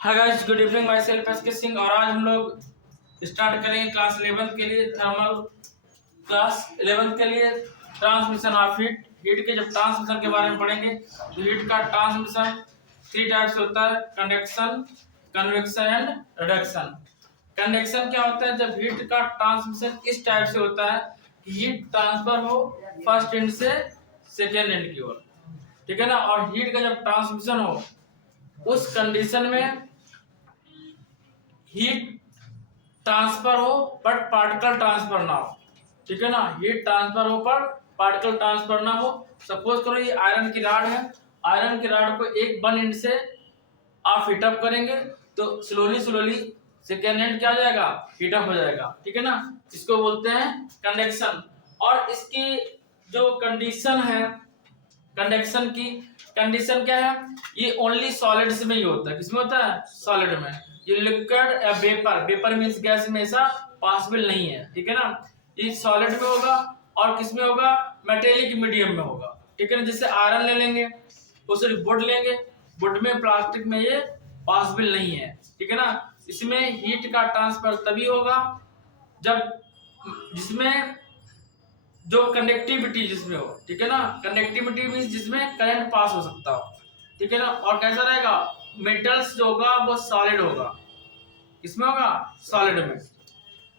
Hi guys, good evening. My self S के सिंह और आज हम लोग स्टार्ट करेंगे क्लास 11 के लिए थर्मल क्लास 11 के लिए ट्रांसमिशन ऑफ हीट। हीट के जब ट्रांसमिशन के बारे में पढ़ेंगे तो हीट का ट्रांसमिशन 3 टाइप से होता है: conduction, convection and reduction. Conduction क्या होता है? जब हीट का ट्रांसमिशन इस टाइप से होता है कि हीट ट्रांसफर हो फर्स्ट एंड से सेकेंड एंड की ओर, ठीक है ना। और हीट का जब ट्रांसमिशन हो उस कंडीशन में हीट ट्रांसफर हो बट पार्टिकल ट्रांसफर ना हो, ठीक है ना। हीट ट्रांसफर हो पर पार्टिकल ट्रांसफर ना हो। सपोज करो ये आयरन की राड है, आयरन की राड को एक वन एंड से आप हीट अप करेंगे तो स्लोली स्लोली सेकेंड एंड क्या हो जाएगा, हीट अप हो जाएगा, ठीक है ना। इसको बोलते हैं कंडक्शन। और इसकी जो कंडीशन है, कंडक्शन की कंडीशन क्या है? ये ओनली सॉलिड्स में ही होता है। किसमें होता है? सॉलिड में। ये लिक्विड या वेपर, वेपर मींस गैस में ऐसा पॉसिबल नहीं है, ठीक है ना। ये सॉलिड में होगा और किसमें होगा? मेटेलिक मीडियम में होगा, ठीक है ना। जैसे आयरन ले लेंगे, उसे वुड लेंगे, वुड में प्लास्टिक में ये पॉसिबल नहीं है, ठीक है ना। इसमें हीट का ट्रांसफर तभी होगा जब जिसमें जो कंडक्टिविटी जिसमें हो, ठीक है ना। कंडक्टिविटी मींस जिसमें करंट पास हो सकता हो, ठीक है ना। और कैसा रहेगा? मेटल्स जो होगा वो सॉलिड होगा। किसमें होगा? सॉलिड में।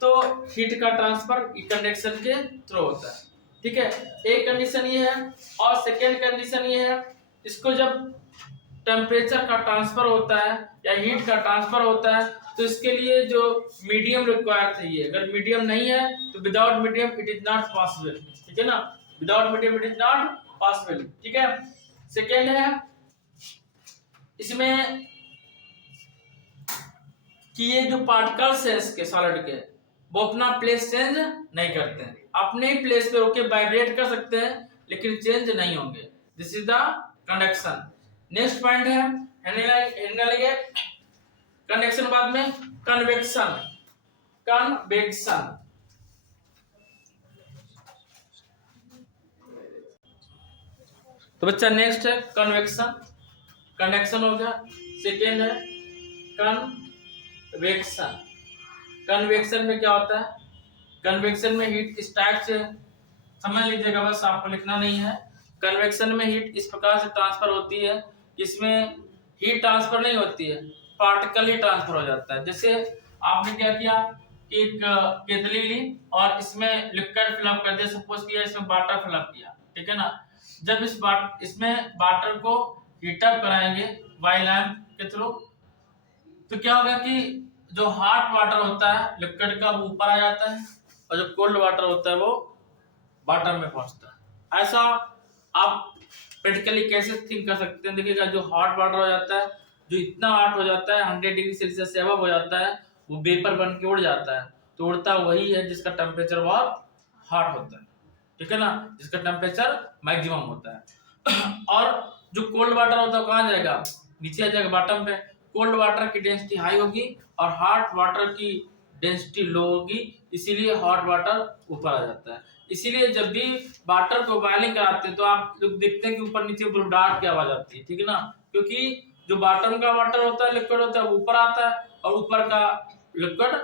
तो हीट का ट्रांसफर कंडक्शन के थ्रू होता है, ठीक है। एक कंडीशन ये है और सेकेंड कंडीशन ये है, इसको जब टेम्परेचर का ट्रांसफर होता है या हीट का ट्रांसफर होता है तो इसके लिए जो मीडियम रिक्वायर चाहिए, अगर मीडियम नहीं है तो without medium it is not possible, ठीक है ना। Without medium it is not possible, ठीक है। सेकेंड है इसमें कि ये जो पार्टिकल्स है इसके सॉलिड के, वो अपना प्लेस चेंज नहीं करते हैं, अपने ही प्लेस पे होके वाइब्रेट कर सकते हैं लेकिन चेंज नहीं होंगे। This is the conduction. Next point है कंडक्शन, बाद में कन्वेक्शन। कन्वेक्शन तो बच्चा नेक्स्ट है कन्वेक्शन। कंडक्शन हो गया। सेकेंड है कन्वेक्शन। कन्वेक्शन में क्या होता है? कन्वेक्शन में हीट इस टाइप से, समझ लीजिएगा, बस आपको लिखना नहीं है। कन्वेक्शन में हीट इस प्रकार से ट्रांसफर होती है, इसमें हीट ट्रांसफर नहीं होती है, पार्टिकल ही ट्रांसफर हो जाता है। जैसे आपने क्या किया कि एक केतली ली और इसमें लिक्विड फिलअप कर दिया, सपोज किया इसमें वाटर फिलअप किया, ठीक है ना। जब इसमें वाटर को हीटअप कराएंगे बाय लैंप के थ्रू तो क्या होगा कि जो हॉट वाटर होता है लिक्विड का वो ऊपर आ जाता है और जो कोल्ड वाटर होता है वो वाटर में पहुंचता है। ऐसा आप प्रैक्टिकली कैसे थिंक कर सकते हैं? देखिएगा, जो हॉट वाटर हो जाता है, जो इतना हॉट हो जाता है 100 डिग्री सेल्सियस से अबव हो जाता है, वो वेपर बन के उड़ जाता है। तो उड़ता वही है जिसका टेम्परेचर बहुत हॉट होता है, ठीक है ना, जिसका टेम्परेचर मैक्सिमम होता है। और जो कोल्ड वाटर होता है वो कहाँ जाएगा? नीचे आ जाएगा, बॉटम पे। कोल्ड वाटर की डेंसिटी हाई होगी और हॉट वाटर की डेंसिटी लो होगी, इसीलिए हॉट वाटर ऊपर आ जाता है। इसीलिए जब भी वाटर को बॉइलिंग कराते हैं तो आप लोग देखते हैं कि ऊपर नीचे बुलबुलाहट की आवाज आती है, ठीक है ना। क्योंकि जो बॉटम का वाटर होता है, लिक्विड होता है, वो ऊपर आता है और ऊपर का लिक्विड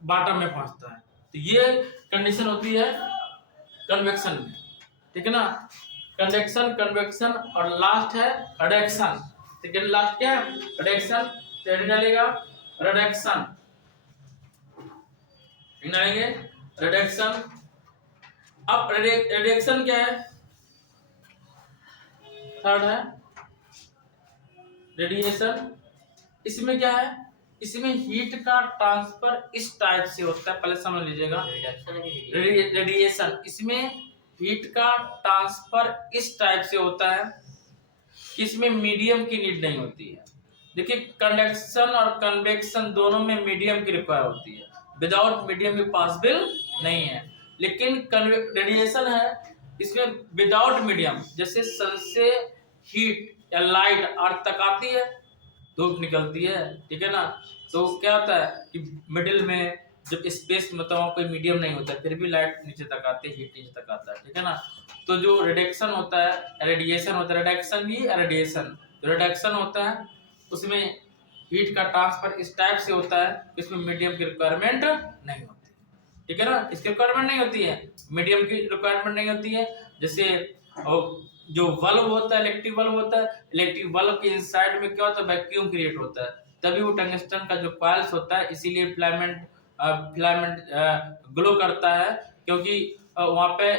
बॉटम में पहुंचता है। तो ये कंडीशन होती है कन्वेक्शन में, ठीक है ना। कंडक्शन, कन्वेक्शन और लास्ट है रिडक्शन। ठीक है, लास्ट क्या है? रिडक्शन। तो डालेगा रिडक्शन, डालेंगे रिडक्शन। अब रिडक्शन क्या है? थर्ड है रेडिएशन। इसमें क्या है? इसमें हीट का ट्रांसफर इस टाइप से होता है, पहले समझ लीजिएगा। रेडिएशन, इसमें हीट का ट्रांसफर इस टाइप से होता है कि इसमें मीडियम की नीड नहीं होती है। देखिए, कंडक्शन और कन्वेक्शन दोनों में मीडियम की रिक्वायर होती है, विदाउट मीडियम ये पॉसिबल नहीं है। लेकिन रेडिएशन है, इसमें विदाउट मीडियम, जैसे सन से हीट या लाइट अर्थ तक आती है, धूप निकलती है, ठीक है ना। तो क्या होता है कि मिडिल में जब स्पेस में तो कोई मीडियम नहीं होता है, फिर भी लाइट नीचे तक आती है, हीट नीचे तक आता है, ठीक है ना। तो जो रिडक्शन होता है, रेडिएशन होता है, रिडक्शन भी रेडिएशन, रिडक्शन होता है उसमें हीट का ट्रांसफर इस टाइप से होता है, इसमें मीडियम की रिक्वायरमेंट नहीं होती, ठीक है ना, इसकी रिक्वायरमेंट नहीं होती है, मीडियम की रिक्वायरमेंट नहीं होती है। जैसे जो बल्ब होता है, इलेक्ट्रिक बल्ब होता है, इलेक्ट्रिक बल्ब के इनसाइड में क्या होता है, वैक्यूम क्रिएट होता है, तभी वो टंगस्टन का जो कॉइल्स होता है, इसीलिए फिलामेंट ग्लो करता है, क्योंकि वहाँ पे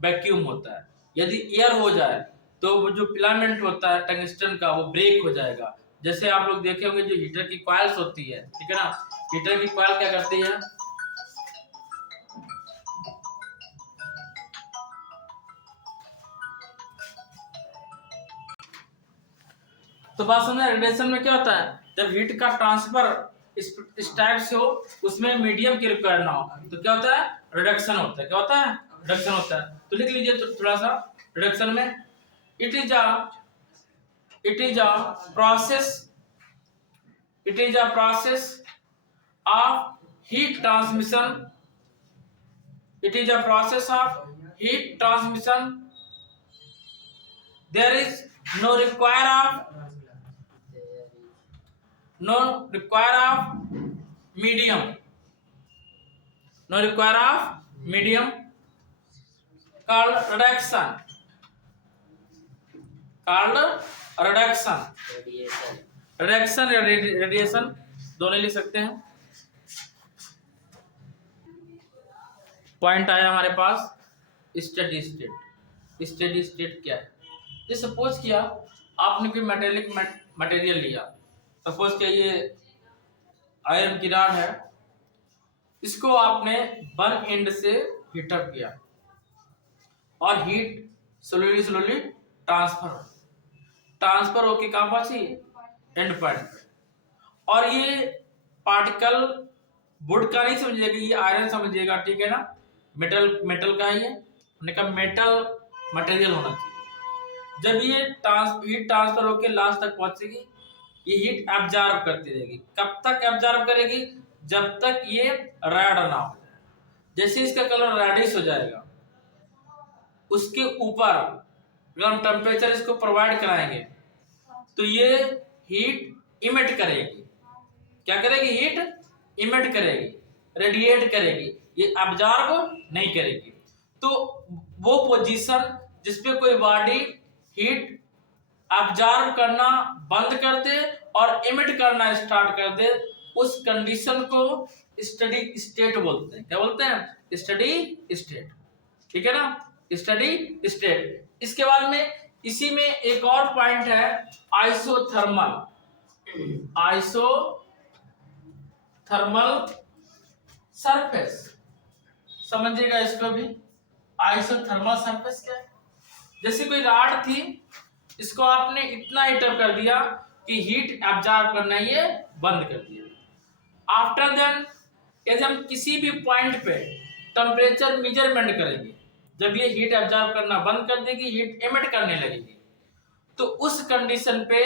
वैक्यूम होता है। यदि एयर हो जाए तो वो जो फिलामेंट होता है टंगस्टन का, वो ब्रेक हो जाएगा। जैसे आप लोग देखे होंगे जो हीटर की कॉइल्स होती है, ठीक है ना, हीटर की कॉइल क्या करती है, तो बात समझे। रेडिएशन में क्या होता है, जब हीट का ट्रांसफर इस टाइप से हो, उसमें मीडियम की रिक्वायर ना हो, तो क्या होता है, रिडक्शन होता है। क्या होता है, रिडक्शन होता है। तो लिख लीजिए थोड़ा सा रिडक्शन में, it is a process of heat transmission, it is a process of heat transmission. There is no require of medium, called reduction, reduction या रेडिएशन दोनों लिख सकते हैं। पॉइंट आया हमारे पास स्टेडी स्टेट क्या है। ये सपोज किया आपने कोई मटेरियल लिया, सपोज किया ये आयरन की रॉड है, इसको आपने वन एंड से हीटअप किया और हीट स्लोली ट्रांसफर होके कहां पहुंची, एंड पॉइंट पे। और ये पार्टिकल वुड का नहीं समझिएगा, ये आयरन समझिएगा, ठीक है ना, मेटल का है ये, हमने कहा मेटल मटेरियल होना चाहिए। जब ये हीट ट्रांसफर होके लास्ट तक पहुंचेगी, ये हीट एब्जॉर्ब करती रहेगी। कब तक एब्जॉर्ब करेगी, जब तक ये रेड ना हो जाए। जैसे इसका कलर रेडिश हो जाएगा, उसके ऊपर अगर हम टेम्परेचर इसको प्रोवाइड कराएंगे तो ये हीट इमिट करेगी। क्या करेगी, हीट इमिट करेगी, रेडिएट करेगी, ये एब्जॉर्ब नहीं करेगी। तो वो पोजीशन जिसपे कोई बॉडी हीट एब्जॉर्ब करना बंद कर दे और इमिट करना स्टार्ट कर दे, उस कंडीशन को स्टडी स्टेट बोलते हैं। क्या बोलते हैं, स्टडी स्टेट, ठीक है ना, स्टडी स्टेट। इसके बाद में इसी में एक और पॉइंट है आइसोथर्मल सरफेस, समझिएगा इसको भी। आइसोथर्मल सरफेस क्या है, जैसे कोई रॉड थी, इसको आपने इतना हीटअप कर दिया कि हीट एब्जॉर्ब करना ये बंद कर दिया। आफ्टर देन यदि हम किसी भी पॉइंट पे टेम्परेचर मेजरमेंट करेंगे, जब ये हीट एब्जॉर्ब करना बंद कर देगी, हीट एमिट करने लगेगी, तो उस कंडीशन पे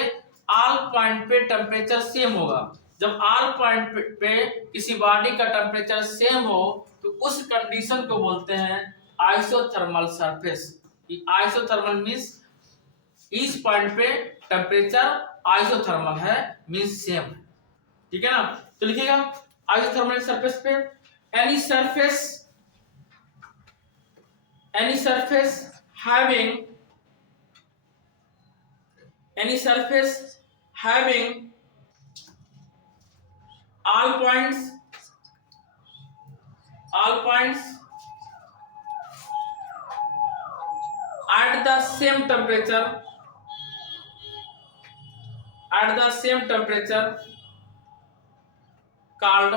ऑल पॉइंट पे टेम्परेचर सेम होगा। जब ऑल पॉइंट पे किसी बॉडी का टेम्परेचर सेम हो, तो उस कंडीशन को बोलते हैं आइसोथर्मल सरफेस। आइसोथर्मल मींस इस पॉइंट पे टेम्परेचर आइसोथर्मल है, मींस सेम है, ठीक है ना। तो लिखिएगा आइसोथर्मल सरफेस पे any surface having all points at the same temperature called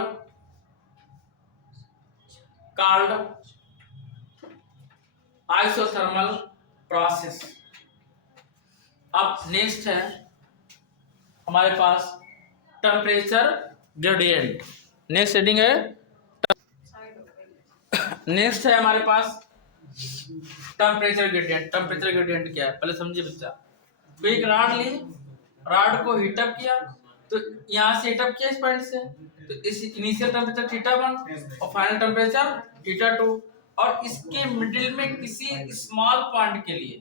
isothermal process। अब नेक्स्ट है हमारे पास टेम्परेचर ग्रेडियंट। नेक्स्ट हेडिंग है, नेक्स्ट है हमारे पास टेम्परेचर ग्रेडियंट। टेम्परेचर ग्रेडियंट क्या है पहले समझिए बच्चा। तो एक रॉड ली, रॉड को हीटअप किया, तो यहाँ से हीटअप किया इस पॉइंट से, तो इस इनिशियल टेम्परेचर θ1 और फाइनल टेम्परेचर θ2, और इसके मिडिल में किसी स्मॉल पॉइंट के लिए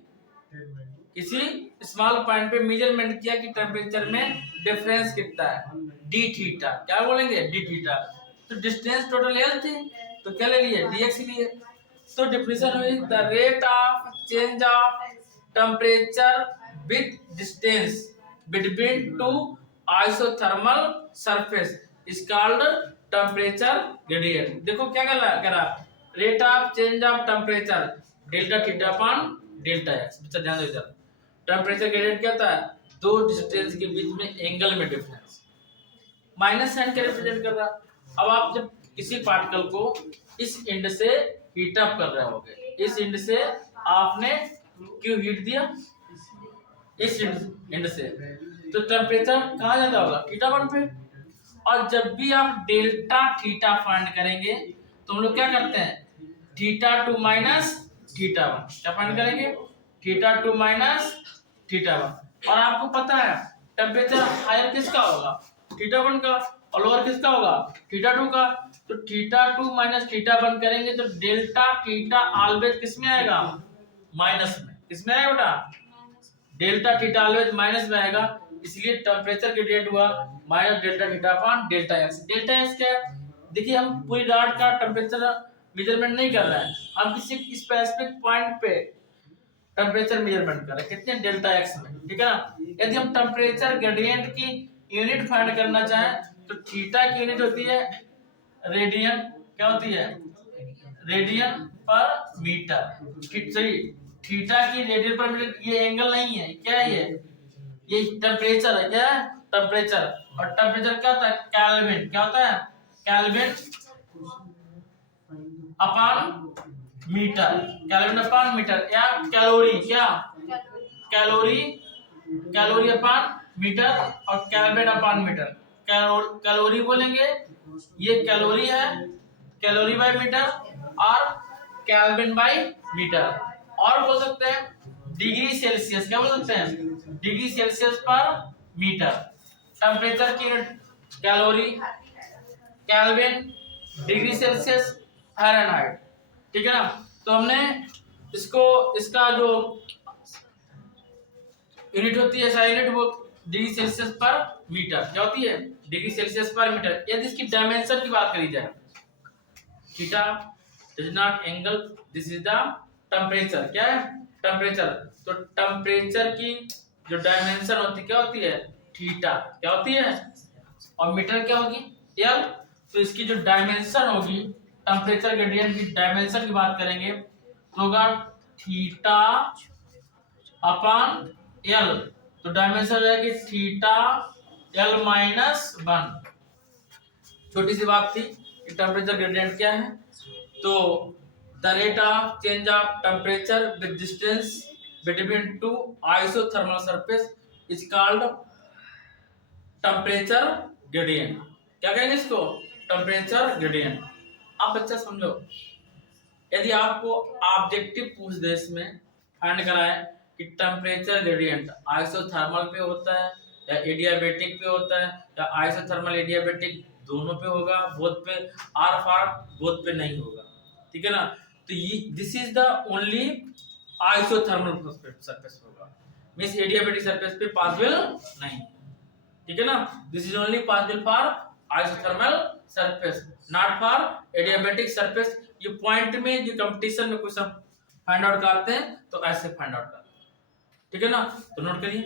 इसी स्मॉल पॉइंट पे मेजरमेंट किया कि टेम्परेचर में डिफरेंस कितना है, डी थीटा। क्या बोलेंगे, डी थीटा। तो डिस्टेंस टोटल एल थी, तो क्या ले लिए, डीएक्स लिए। तो डिफिनेशन हुई the rate of change of temperature with distance between two isothermal surface is called temperature gradient. देखो क्या करा, rate of change of temperature delta theta upon delta x. बच्चा ध्यान दो इधर, टेम्परेचर ग्रेडियंट क्या होता है, दो डिस्टेंस के बीच में एंगल में डिफरेंस। माइनस साइन क्या रिप्रेजेंट कर रहा है। अब आप जब किसी पार्टिकल को इस एंड से हीट अप कर रहे होगे, इस एंड से आपने क्यों हीट दिया, इस एंड से, तो टेम्परेचर कहाँ जाता होगा, थीटा वन पे। और जब भी आप डेल्टा थीटा फाइंड करेंगे तो हम लोग क्या करते हैं, theta two minus theta one. क्या फाइंड करेंगे, theta two minus theta one. और आपको पता है टेम्परेचर हायर किसका होगा, थीटा वन का, और लोअर किसका होगा, थीटा टू का। तो theta two minus theta one करेंगे तो डेल्टा थीटा ऑलवेज किस में आएगा, माइनस में। किसमें आएगा बेटा, डेल्टा थीटा ऑलवेज माइनस में आएगा। इसलिए टेम्परेचर ग्रेडियंट हुआ minus delta theta upon delta x. Delta x क्या है, देखिए हम पूरी रॉड का टेम्परेचर मेजरमेंट नहीं कर रहे हैं, हम किसी स्पेसिफिक पॉइंट पे टेम्परेचर मेजरमेंट कर रहे हैं, कितने, डेल्टा एक्स में, ठीक है ना। यदि हम टेम्परेचर ग्रेडियंट की यूनिट फाइंड करना चाहें तो थीटा की यूनिट होती है रेडियन। क्या होती है, रेडियन पर मीटर। सही, थीटा की रेडियन पर मीटर, ये एंगल नहीं है, क्या है ये टेम्परेचर है। क्या है, टेम्परेचर। और टेम्परेचर क्या होता है, केल्विन। क्या होता है, kelvin upon metre, kelvin upon metre, या कैलोरी। क्या, कैलोरी, कैलोरी अपॉन मीटर और केल्विन अपॉन मीटर। कैलोरी बोलेंगे, ये कैलोरी है, कैलोरी बाय मीटर, और केल्विन बाय मीटर। और बोल सकते हैं डिग्री सेल्सियस। क्या बोल सकते हैं, डिग्री सेल्सियस पर मीटर। टेम्परेचर की unit calorie, kelvin, degree Celsius, Fahrenheit, ठीक है ना। तो हमने इसको, इसका जो यूनिट होती है SI यूनिट, वो डिग्री सेल्सियस पर मीटर। क्या होती है, डिग्री सेल्सियस पर मीटर। यदि इसकी डायमेंशन की बात करी जाए, theta is naught angle, this is the temperature. क्या है, टेम्परेचर। तो टेम्परेचर की जो डायमेंशन होती क्या होती है, थीटा। क्या होती है, और मीटर क्या होगी, एल। तो इसकी जो डायमेंशन होगी, टेम्परेचर ग्रेडियंट की डायमेंशन की बात करेंगे तो होगा थीटा अपॉन एल। तो डायमेंशन रहेगी थीटा एल माइनस वन। छोटी सी बात थी कि टेम्परेचर ग्रेडियंट क्या है। तो the rate of change of temperature with distance between two isothermal surface is called temperature gradient. क्या कहेंगे इसको, टेम्परेचर ग्रेडियंट। आप बच्चा समझो, यदि आपको ऑब्जेक्टिव पूछ दे इसमें फाइंड कराए कि टेम्परेचर ग्रेडियंट आइसोथर्मल पे होता है या एडियाबेटिक पे होता है, या आइसोथर्मल एडियाबेटिक दोनों पे होगा, बोथ पे, आर फार बोथ पे नहीं होगा, ठीक है ना। तो ये this is the only isothermal surface होगा, मींस एडियाबेटिक सरफेस पे पॉसिबल नहीं, ठीक है ना। This is only possible for isothermal surface, not for adiabatic surface. ये पॉइंट में जो कंपटीशन में क्वेश्चन फाइंड आउट करते हैं तो ऐसे फाइंड आउट करते हैं, ठीक है ना। तो नोट करिए,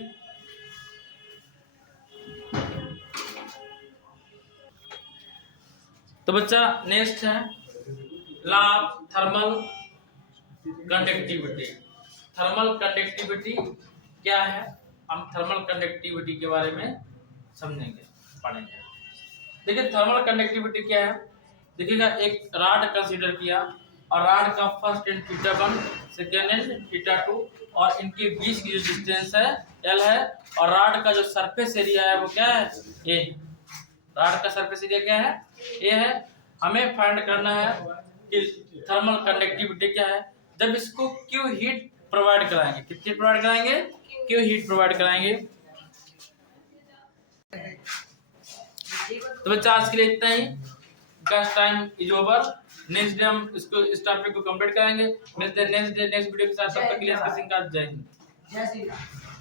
तो बच्चा नेक्स्ट है law of thermal conductivity. Thermal conductivity क्या है, हम थर्मल कंडक्टिविटी के बारे में समझेंगे, पढ़ेंगे। देखिए थर्मल कंडक्टिविटी क्या है, देखिएगा एक रॉड कंसीडर किया और रॉड का first and theta 1, second and theta 2, और इनके बीच की जो डिस्टेंस है L है, और रॉड का जो सरफेस एरिया है वो क्या है, A। रॉड का सरफेस एरिया क्या है, A है। हमें फाइंड करना है कि थर्मल कंडक्टिविटी क्या है जब इसको Q हीट प्रोवाइड कराएंगे। कितनी प्रोवाइड कराएंगे, Q हीट प्रोवाइड कराएंगे। तो बच्चा आज के लिए इतना ही, class time is over. Next day हम इसको, इस टॉपिक को कंप्लीट करेंगे। मिलते हैं नेक्स्ट डे नेक्स्ट वीडियो के साथ, तब तक के लिए जय हिंद। जय श्री राम।